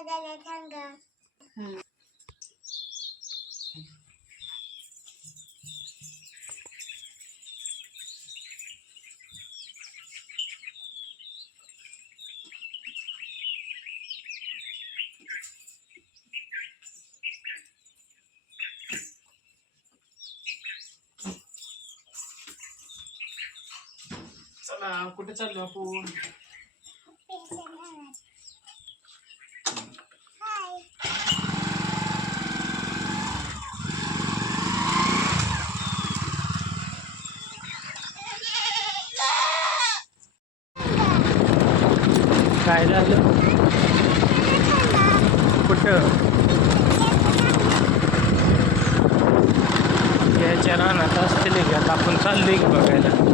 बदल चला कुठे चाललो आपण? रानात असतील आपण चाललोय की बघायला.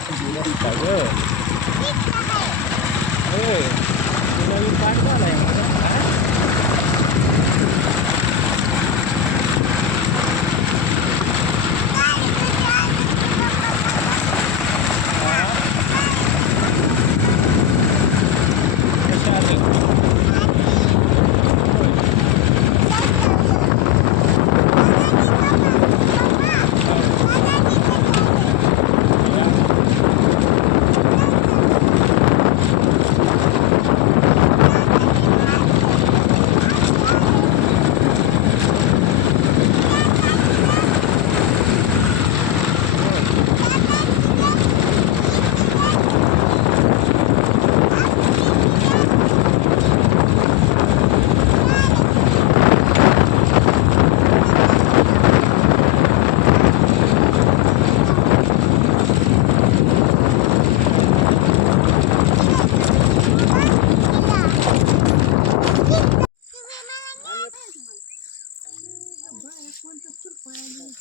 बरोबर सांगतो दिलं का गं? होय तुला मी पाठ झालाय मला काय? कशा आले?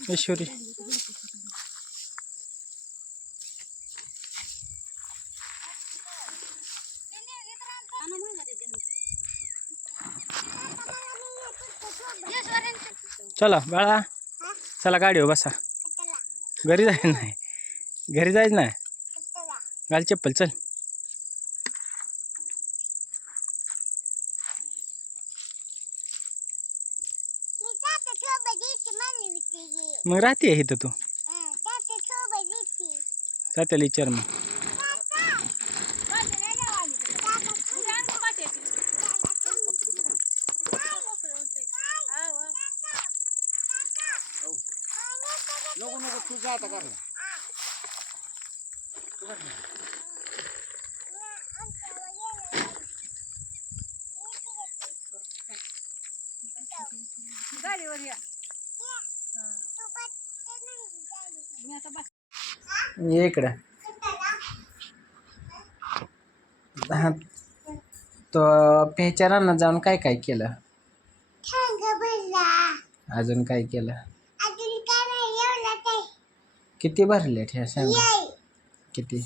ऐश्वरी चला बाळा. चला गाडीवर बसा. घरी जायचं नाही. घरी जायचं नाही. घाल चप्पल चल. मग राहते इथं तू. जात्याला विचार मग नको नको तू जा आता कर गाडीवर या मी आता बस ये इकडं. हा तो पेचारांना जाऊन काय काय केलं? अजून काय केलं? किती भरले शेंगा? येई. किती?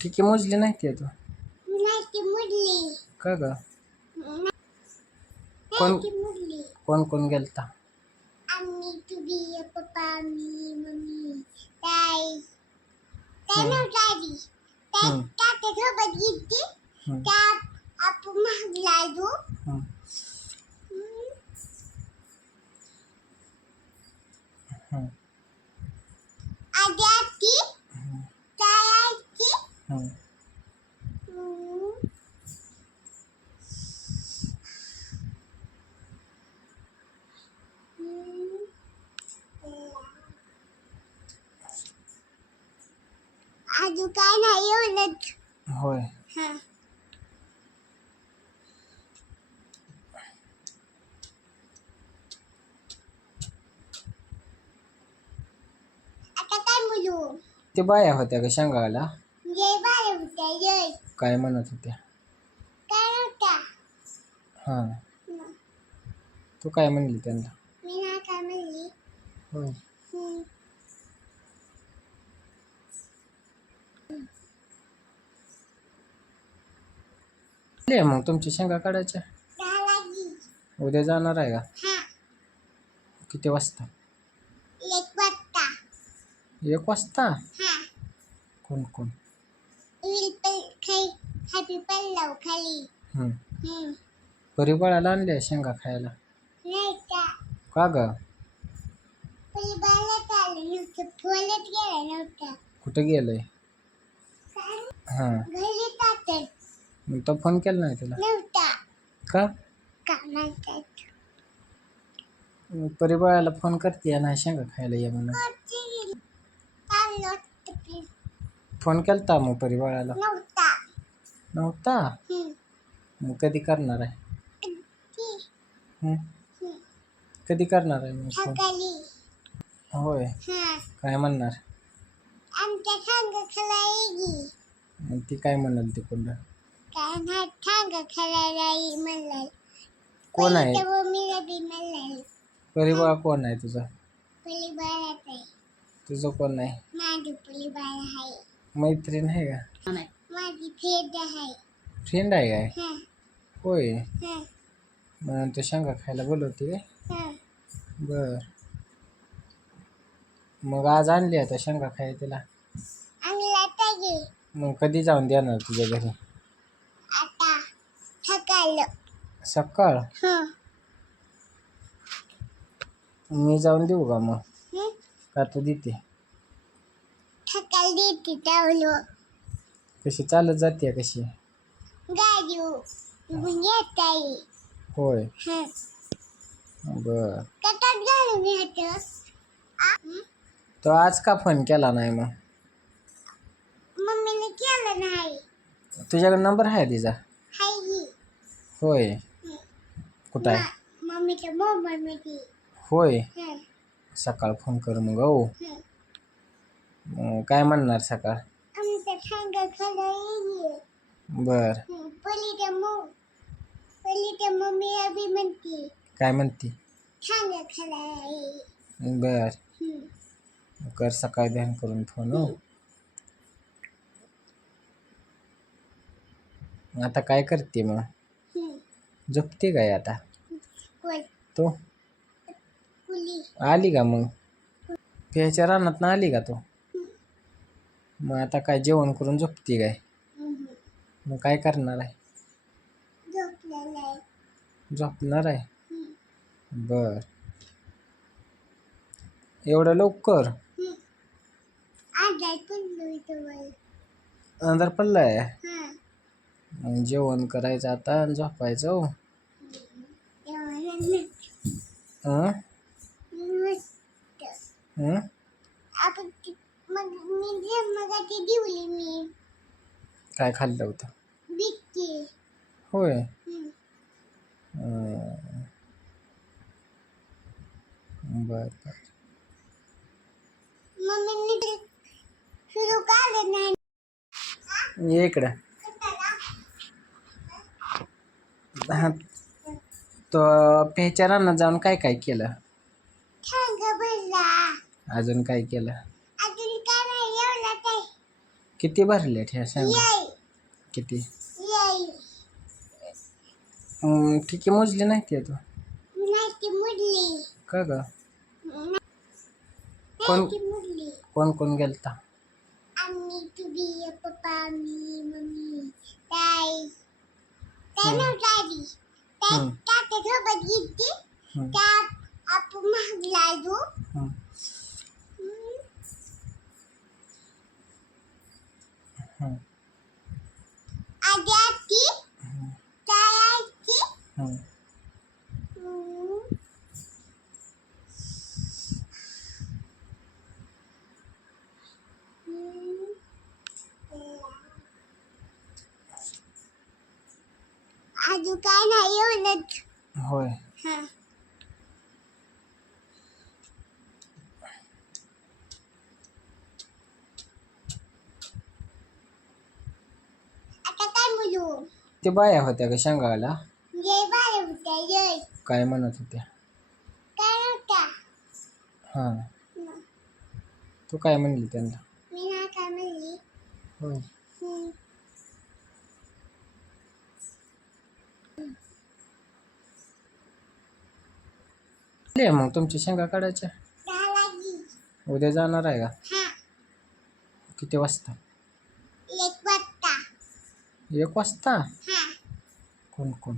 आहे मोजली नाही ते? तू का कोण कोण कोण गेलता? I need to be a papa, me, mommy, hmm. daddy. Then I'm daddy. Then that is how bad it is. That up my glado. Hmm. Hmm. Adati. Dayati. अजून काय नाही एवढंच. होय. हा. आता काय बोलू? ते बाया होत्या का शेंगाला जय होत्या जय काय म्हणत होत्या? काय नव्हता हां. तू काय म्हणली त्यांना? मी नाही काय म्हणली. होय हम्म. आले मग तुमच्या शेंगा काढायच्या? उद्या जाणार आहे का? किती वाजता? एक वाजता. एक वाजता? हा. कोण कोण. परिवाळाला आणले शेंगा खायला? नाही का? ग? कुठं गेलंय? हां. मग तो फोन केला नाही तुला? नव्हता. का? परिवाळाला फोन करते ना शेंगा खायला ये म्हणून. कोणती चाललं होतं please. फोन केलता मग परिवाळाला नव्हता. नव्हता? हम्म. मग कधी करणार आहे? ती हं? हम्म. कधी करणार आहे मग फोन? सकाळी. होय. हा. काय म्हणणार? आमच्या सांग खेळायला मग ती काय म्हणाल तिकडं काय नाही सांग खेळायला ये म्हणलं कोण आहे? मम्मीला बी म्हणलं परिवाळ कोण आहे तुझा? पहिले आहे तुझं कोण नाही माझी पली बाळ आहे? मैत्रीण आहे का? माझी आहे फ्रेंड आहे काय? हा होय. हा म्हणून तू शेंगा खायला बोलवते काय? हा बर. मग आज आणली आता शेंगा खाय तिला? आणला तागे मग कधी जाऊन देणार तुझ्या घरी? आता थकाल सकाळ? हा. मी जाऊन देऊ का मग? हं? का तू देते? थकाल देते टावलो कशी चालत जाते कशी? गाडी येत. आहे होय. हा. बर. कटात घालून येतं? तो आज का फोन केला नाही मग? मम्मीने केलं नाही. तुझ्याकडे नंबर आहे तिचा? हाय होय. कुठं आहे? होय. सकाळ फोन कर मग हो. मग काय म्हणणार सकाळ? आमचं बर. पलीच्या मग पलीच्या मम्मी अभि म्हणते. काय म्हणते? बर. कर सकाळी ध्यान करून फोन हो. आता काय करते मग. झोपते काय आता? तो? आली का मग? प्यायच्या रानात ना आली का तो? मग आता काय जेवण करून झोपते काय. मग काय करणार आहे? झोपणार आहे. बर. एवढं लवकर? अंधार पडलाय? मग जेवण करायचं आता आणि झोपायचं हो हं? हं? आपण ती- मग मी जे दिवली मी काय खाल्लं होतं बिक्की होय. अं. बर बर मम्मीने सुरू काढलं नाही ये इकडं हा. तो प्यायच्या रानात जाऊन काय काय केलं? अजून काय केलं? किती भरले शेंगा? येई. किती? ठीक आहे मोजली नाही ते तू का ग? कोण कोण कोण गेलता? आम्ही पप्पा मी मम्मी ताई. नव्हती आधी ताई हं. तात्यासोबत गेली हं, त्या आपण महागला जो हं. हं, आती ताई आईची हं. अजून काय नाही एवढंच होय. हा. आता काय बोलू? ते बाया होत्या का शेंगाला जय होत्या जय काय म्हणत होत्या? काय नव्हता हां. तू काय म्हणली त्यांना? मी काय म्हणली. होय हम्म. आले मग? तुमची शेंगा काढायच्या झाला उद्या जाणार आहे का? हा. किती वाजता? एक वाजता. एक वाजता? हा. कोण कोण?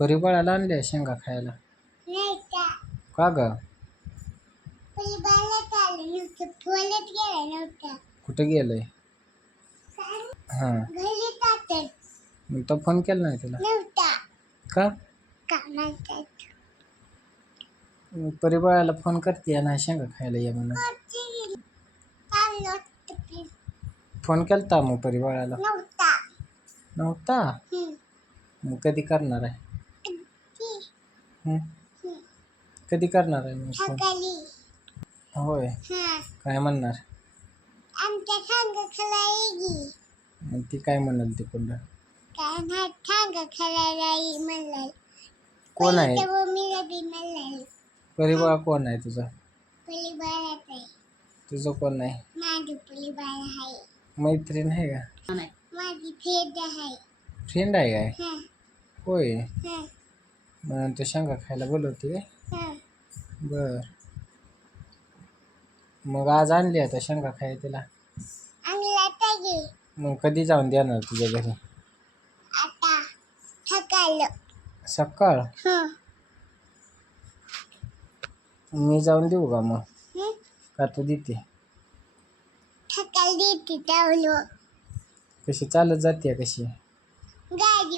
परिवाळाला आणल्या शेंगा खायला? नाही का? ग? कुठं गेलंय? हां. मग तो फोन केला नाही तुला? नव्हता. का? का म्हणतात? परिवाळाला फोन करते ना शेंगा खायला ये म्हणून. कोणती चाललं होतं की फोन केलता मग परिवाळाला नव्हता. नव्हता? हम्म. मग कधी करणार आहे? ती हं? हम्म. कधी करणार आहे मग फोन? सकाळी. होय. हा. काय म्हणणार? आमच्या सांग खेळायला मग ती काय म्हणाल तिकडं काय नाही सांग खेळायला म्हणलं कोण आहे? पलीच्या मम्मीला बी म्हणलं परिवार कोण आहे तुझा? पली बाळात आहे तुझं कोण माझी बाळ आहे? मैत्रीण आहे का? माझी फेड आहे फ्रेंड आहे काय? हा होय. हा म्हणून तू शेंगा खायला बोलवते काय? हा बर. मग आज आणली आता शेंगा खाय तिला? पाहिजे मग कधी जाऊन देणार तुझ्या घरी? सकाळ. हं. मी जाऊन देऊ का मग? हं? का तू देते? थकाल देते टावलो कशी चालत जाते कशी? गाडी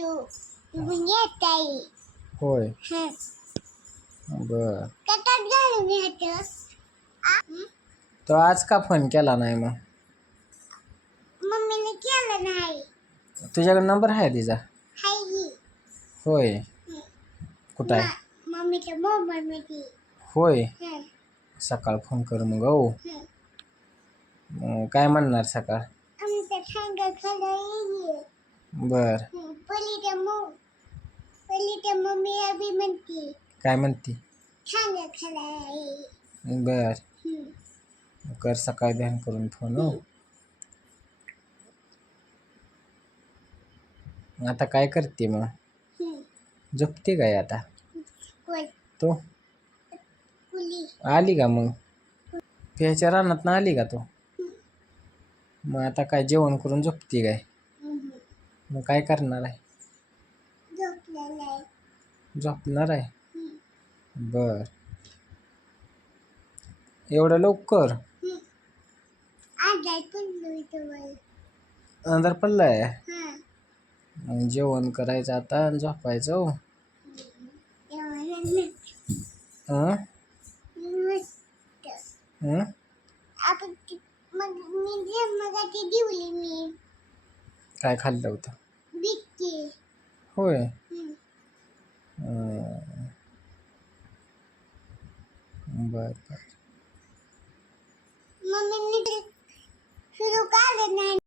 येत आहे होय. हं. बर. कटात घालून तो आज का फोन केला नाही मग? मम्मीने केलं नाही. तुझ्याकडे नंबर आहे तिचा? हाय ही होय. कुठं आहे? मम्मीच्या मोबाईलमध्ये होय. हं. सकाळ फोन कर मग हो. हं. मग काय म्हणणार सकाळ? आमचं सांगा खाला येईल बर. पलीच्या मो पलीच्या मम्मीला बी म्हणते. काय म्हणते? सांगा खाला येईल बर. हं. कर सकाळी ध्यान करून फोन हो. आता काय करते मग. झोपते काय आता? तो? आली का मग? प्यायच्या रानात ना आली का तो? मग आता काय जेवण करून झोपते काय? हं. मग काय करणार आहे? झोपणार आहे? हं. बर. एवढं लवकर? हं. अंधार पडलाय? हां. जेवण करायचं आता झोपायचं काय खाल्लं होतं? होय. हं. अं. बर. बर